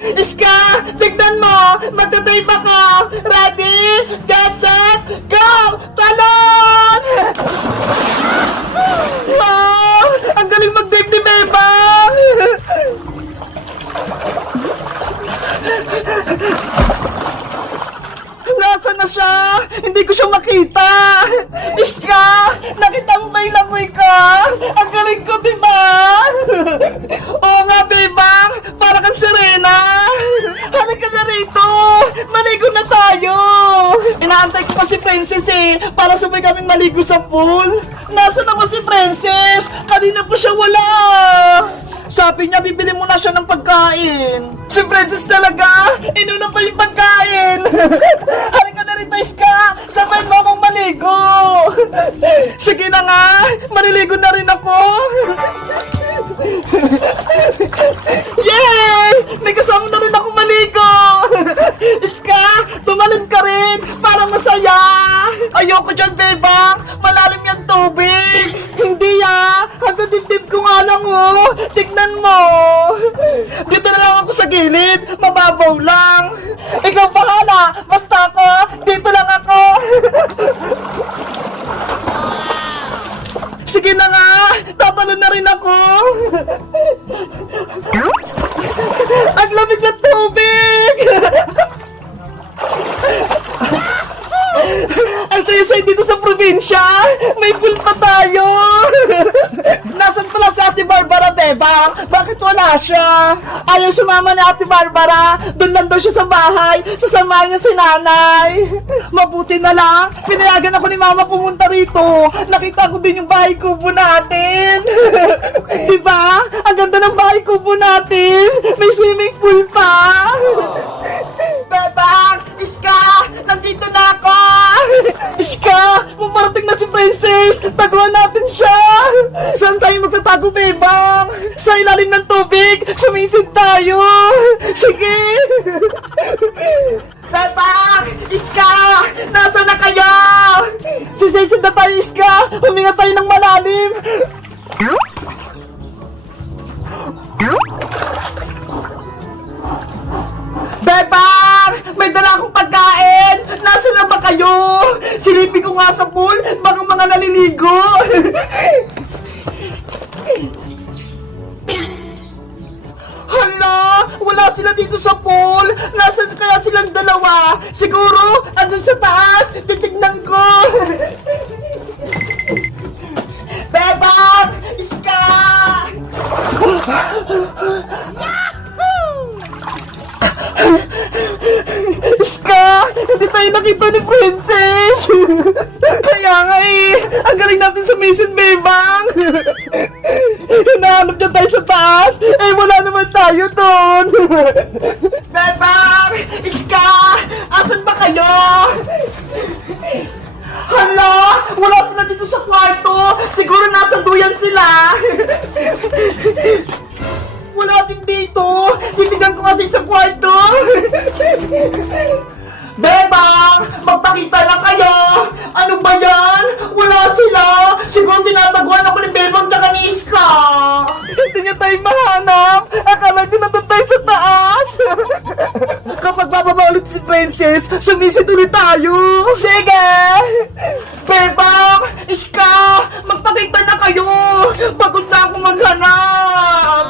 Iska, tignan mo! Magtatay pa ka! Ready? Get set, go! Talon! Wow! Ang galing mag-dive ni Bebang! Nasaan na siya? Hindi ko siya makita! Iska! Nakita mo ba yung langoy ka? Ang galing ko, diba? Oo nga, Bebang! Para kang sirena! Halika na rito! Maligo na tayo! Inaantay ko pa si Princess para sabay kaming maligo sa pool! Nasaan na ba si Princess? Kanina po siya wala! Sabi niya, bibili muna siya ng pagkain. Si Princess talaga! Inuna pa yung pagkain! Halika na rito, Iska! Sabayin mo akong maligo! Sige na nga! Maliligo na rin ako! Yay! May kasama na rin ako maligo! Iska! Tumalon ka rin! Para masaya! Ayoko dyan, Bebang! Malalim yung tubig! Hindi hanggang dibdib ko nga lang Tignan mo! Dito na lang ako sa gilid! Mababaw lang! Ikaw bahala! Basta ako! Dito lang ako! Sige na nga! Tatalon na rin ako! Ang lamig ng tubig! Ang saya-saya dito sa probinsya! May pool pa tayo! Nasaan pala si Ate Barbara, Bebang? Bakit wala siya? Ayaw sumama ni Ate Barbara. Doon lang daw siya sa bahay. Sasamahin niya si nanay. Mabuti na lang. Pinayagan ako ni Mama pumunta rito. Nakita ko din yung bahay kubo natin. Diba? Ang ganda ng bahay kubo natin. May swimming pool pa. Bebang! Iska! Nandito na ako! Iska! Maparating na si Princess! Taguan natin siya! Saan tayo magtatago, Bebang? Sa ilalim ng tubig! Sumisid tayo! Sige! Bebang! Iska! Nasaan na kayo? Sisisid na tayo, Iska! Huminga tayo ng malalim! Bebang! May dala akong pagkain! Nasaan na ba kayo? Silipin ko nga sa pool, baka mga naliligo! Hala! Wala sila dito sa pool! Nasaan kaya silang dalawa? Siguro, andun sa taas! Titignan ko! Bebang! Iska! Iska! Hindi tayo nakita ni Princess! Kaya nga ang galing natin sa mission, Bebang! Hinahanap niya tayo sa taas! Wala naman tayo doon! Bebang! Iska! Asan ba kayo? Hala! Wala sila dito sa kwarto! Siguro nasa duyan sila! Wala din dito! Titigan ko kasi sa kwarto! Bebang! Magpakita lang kayo! Ano ba yan? Wala sila! Siguro tinataguan ako ni Bebang tsaka ni Iska! Hindi niya tayo mahanap! Akala ko nandun tayo sa taas! Kapag bababa ulit si Princess, sumisid ulit tayo! Sige! Bebang! Iska! Magpakita na kayo! Pagod na ako maghanap!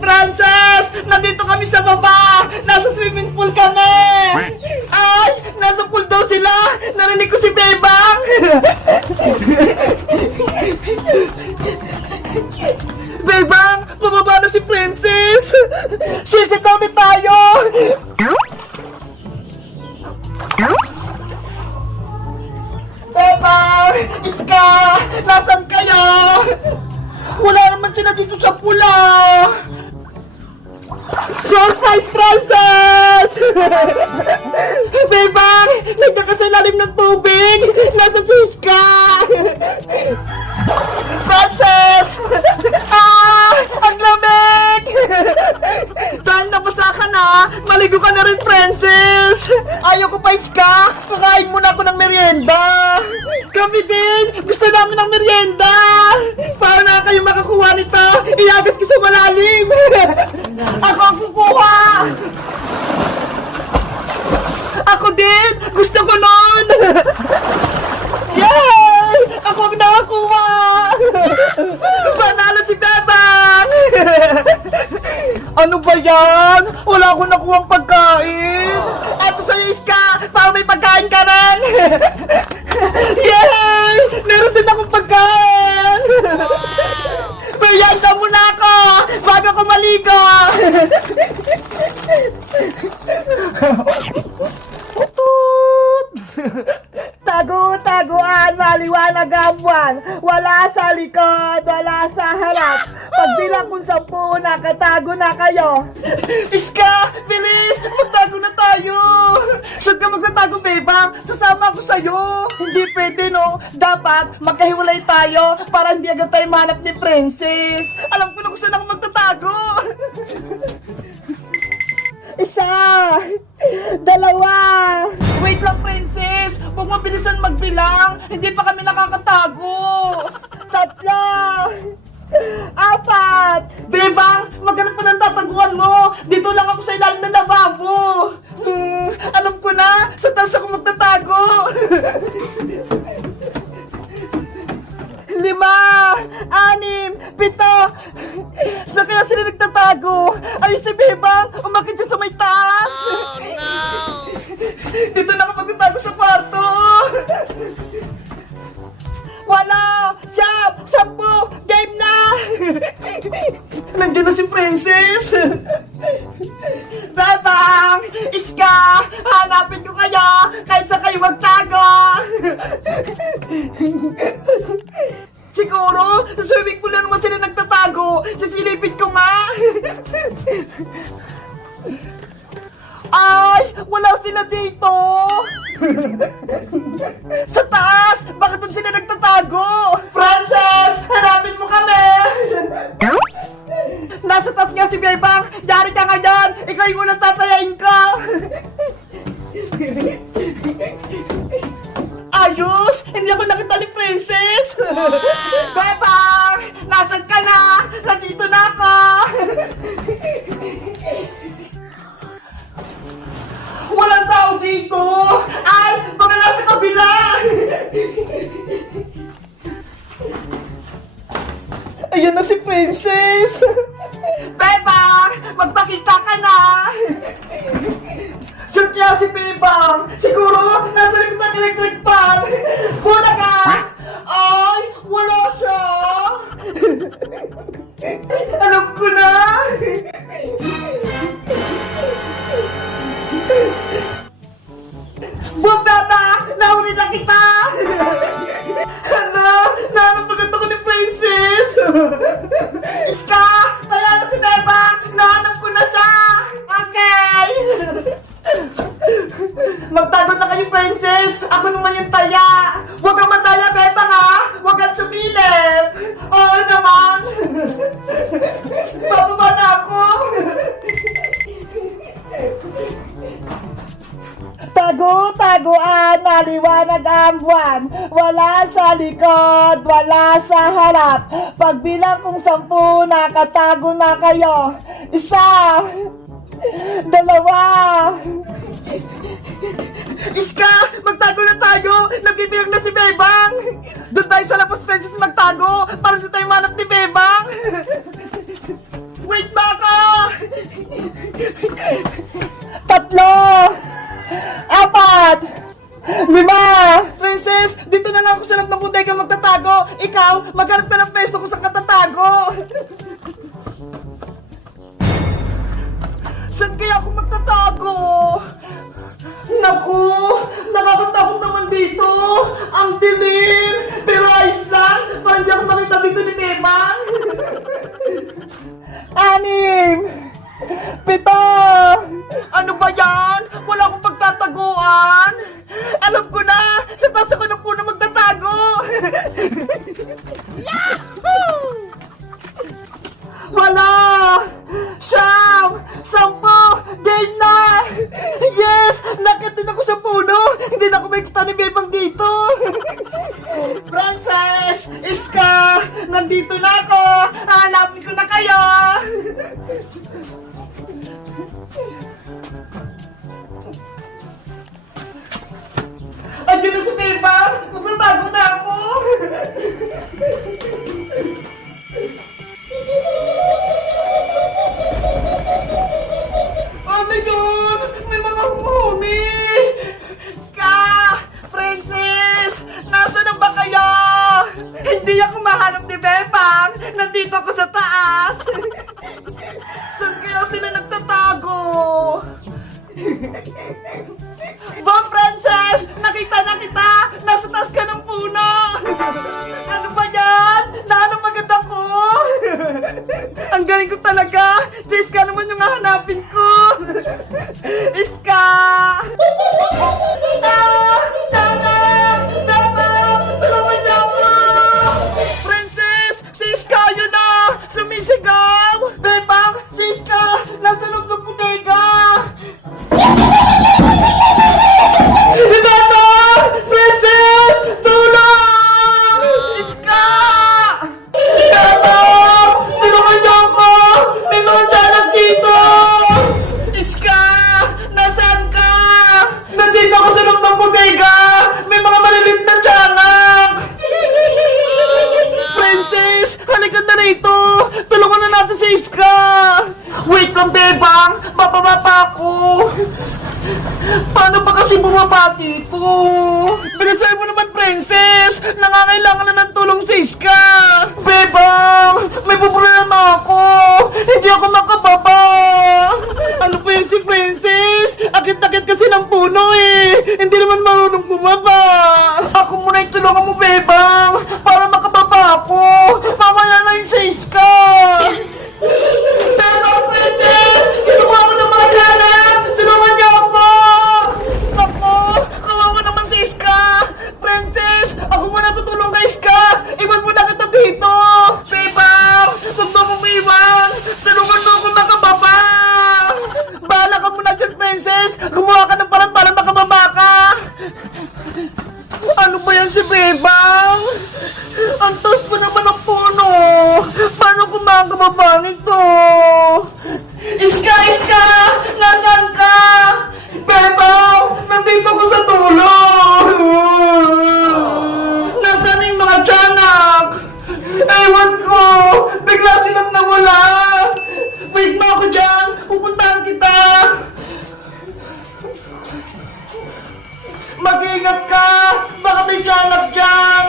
Princess! Nandito kami sa baba! Nasa swimming pool kami! Ay! Nasa pool daw sila! Narinig ko si Bebang! Bebang! Bababa na si Princess! Sisit na ulit tayo! Bebang! Iska! Nasaan kayo? Wala naman sila dito sa pula! Surprise, Princess! Bebang! Nandiyan ka sa ilalim ng tubig! Nasa Iska! Princess! Ang lamig! Dahil nabasa ka na, maligo ka na rin, princess! Ayaw ko pa, Iska! Kakain muna ako ng merienda! Kami din! Gusto namin ng merienda! Para na kayo makakuha nito, iagat kita malalim! Ako ang kukuha! Ako din! Gusto ko nun! Yay! Ako ang nakakuha! Panalo si Bebang! Ano ba yan? Wala akong nakuhang pagkain! Eto sa'yo, Iska! Para may pagkain ka rin! Yay! Meron din akong pagkain! Merienda muna ako! Bago ako maligo! Tut! Tago-taguan, maliwanag ang buwan. Wala sa likod, wala sa harap. Pagbilang kung 10, nakatago na kayo. Iska! Bilis! Magtago na tayo! Saan ka magtatago, Bebang? Sasama ako sa'yo! Hindi pwede, no? Dapat magkahiwalay tayo para hindi agad tayo mahanap ni Princess. Alam ko na kung saan ako magtatago. Isa! Dalawa! Wait lang, Princess! Huwag mabilisan magbilang! Hindi pa kami nakakatago! 3! 4! Bebang! Maghanap pa ng tataguan mo! Dito lang ako sa ilalim ng lababo! Alam ko na! Sa taas ako magtatago! 5! 6! 7! Saan kaya sila nagtatago? Ay, si Bebang! Umakit siya sa may taas! Oh, no! Dito na ako magtatago sa kwarto! 8! 9! 10! Game na! Nandiyan na si Princess! Bebang! Iska! Hanapin ko kayo! Kahit saan kayo magtago! Siguro, sa swimming pool na naman sila nagtatago. Sisilipin ko nga. Ay, wala sila dito. Sa taas, bakit doon sila nagtatago? Princess, hanapin mo kami. Nasa taas nga si Bebang. Dari ka ngayon. Ikaw yung unang tatayain ko. Ayos! Hindi ako nakita ni Princess! Bebang! Nasaan ka na? Nandito na ako! Walang tao dito! Ay! Baka nasa kabila! Ayun na si Princess! Bebang! Magpakita ka na! Diyan kaya si Bebang! Siguro, nasa likod ng electric fan! Muna ka! Ay! Wala siya! Alam ko na! Boom, Bebang! Nahuli na kita! Hala! Nahanap agad ako ni Princess! Iska! Kaya na si Bebang! Nahanap ko na siya! Okay! Magtago na kayo, Princess! Ako naman yung taya! Huwag kang mataya, Bebang, ha! Huwag kang sumilip! Oo naman! Bababa na ako! Tago-taguan, maliwanag ang buwan. Wala sa likod, wala sa harap. Pagbilang kung 10, nakatago na kayo. 1! 2! Iska! Magtago na tayo! Nagbibilang na si Bebang! Doon tayo sa labas, Princess, magtago! Para di tayo manap ni Bebang! Wait ba ako! 3! 4! 5! Princess! Dito na lang ako sa loob ng bodega magtatago! Ikaw, maghanap ka ng pesto kung saan ka tatago! Saan kaya ako magtatago? Naku! Nakakatakot naman dito! Ang dilim! Pero ayos lang! Para hindi ako makita dito ni Bebang! 6! 7! Ano ba yan? Wala akong pagtataguan! Alam ko na! Sa taas ako ng puno magtatago! Yahoo! Wala! Andiyan na si Bebang! Magtatago na ako! Ano yun? May mga huni! Ska! Princess! Nasaan na ba kayo? Hindi ako mahanap ni Bebang! Nandito ako sa taas! Saan kaya sila nagtatago? Bon, Princess! Nakita na kita! Nasa taas ka ng puno! Ano ba yan? Naano maganda ko? Ang galing ko talaga! Si Iska naman yung hahanapin ko! Iska! Ah! Tama! Tama! Tulungan niyo ako! Princess! Si Iska yun na! Sumisigaw! Bebang! Si Iska! Nasa loob ng bodega! Bebang! Princess! Tulong! Iska! Bebang! Tulungan niyo ako! May mga dalag dito! Iska! Nasaan ka? Nandito ako sa loob ng bodega! May mga maliliit na tiyanak! Princess! Halika na rito! Tulungan na natin si Iska! Wait lang, Bebang! Bababa pa ako! Paano ba kasi bumaba dito? Bilisan mo naman, Princess! Nangangailangan na ng tulong si Iska! Bebang! May problema ako! Hindi ako makababa! Ano pa yun si Princess? Akit-akit kasi ng puno eh! Hindi naman marunong bumaba! Ako muna yung tulungan mo, Bebang! Para makababa ako! Mamaya na yung si Iska! Bebang, Princess! Kinuha ko ng mga tiyanak! Tulungan niyo ako! Ako! Kawawa naman si Iska! Princess! Ako muna tutulong kay Iska! Iwan mo na kita dito! Bebang! Huwag mo akong iwan! Tulungan mo ako makababa! Bahala ka muna dyan, Princess! Gumawa ka ng parang para makababa ka! Ano ba yan si Bebang? Ang taas pa naman ang puno! Paano ko makakababa nito? Iska! Iska! Nasaan ka? Bebang! Nandito ko sa tulong! Nasaan yung mga tiyanak? Ewan ko! Bigla silang nawala! Wait mo ako dyan! Pupuntahan kita! Mag-ingat ka! Baka may tiyanak dyan!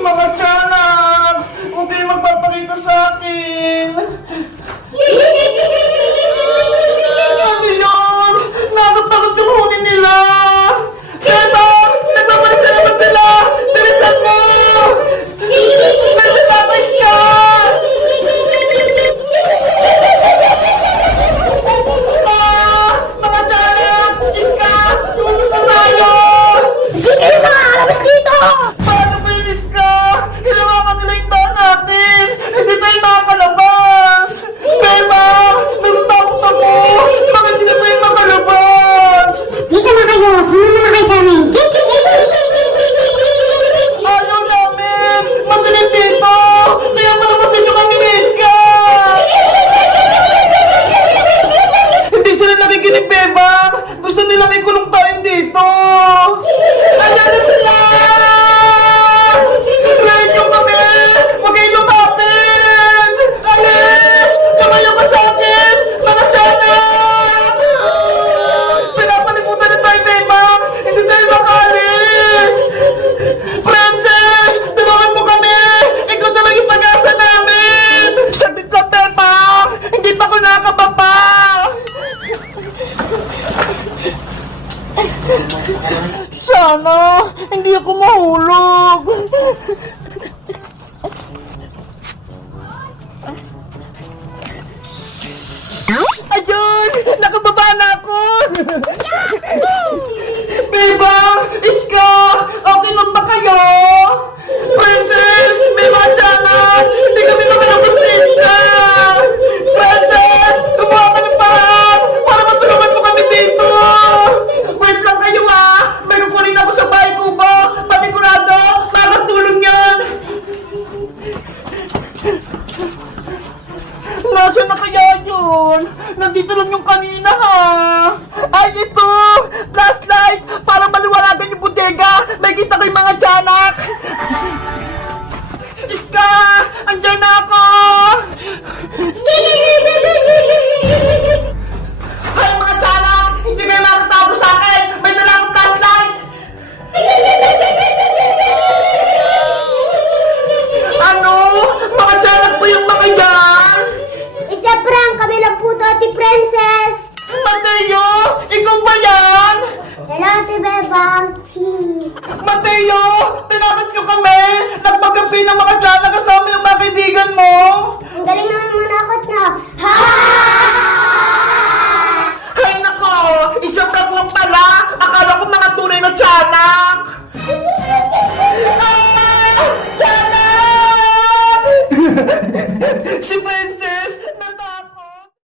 Mga tiyanak! Huwag kayo magpapakita sa akin! Ano yun? Nakakatakot yung huni nila! Bebang! Nagbabalik na naman sila! Bilisan mo! Nandito ako, Iska! Ah! Mga tiyanak! Iska! Lumabas na tayo! Hindi kayo makakalabas dito! Paano ba yun, Iska? Hinawakan nila yung daan natin! Hindi tayo makakalabas! Bebang! Natatakot ako! Bakit hindi tayo makalabas? Dito na kayo! Sumunod na kayo sa amin! Ayaw namin! Madilim dito! Kaya malabasin nyo kami ni Iska! Hindi sila nakikinig, Bebang! Gusto nilang ikulong tayo dito! Ayan na sila! Lahat nyo kami! Huwag kayo lumapit! Alis! Kamayo ka sa akin! Mga tiyanak! Pinapalimutan na tayo, Bebang! Hindi tayo makalis! Princess! Tulungan mo kami! Ikaw talaga yung pag-asa namin! Saglit lang, Bebang! Hindi pa ako nakakababa! Sana hindi ako mahulog. Ayun! Nakababa na ako! Bebang! Iska! Okay lang ba kayo? Princess! May mga tiyanak! Hindi kami makalabas ni Iska! Princess! Gumawa ka ng paraan para matulungan mo kami dito! Wait lang kayo ah! Mayroon pa rin ako sa bahay kubo! Patigurado! Makakatulong yan! Nasaan na kaya yun? Nandito lang yung yung kanina ha? Ay, ito! Flashlight! Para maliwanagan yung bodega! May kita ko yung mga tiyanak! Iska! Andiyan na ako!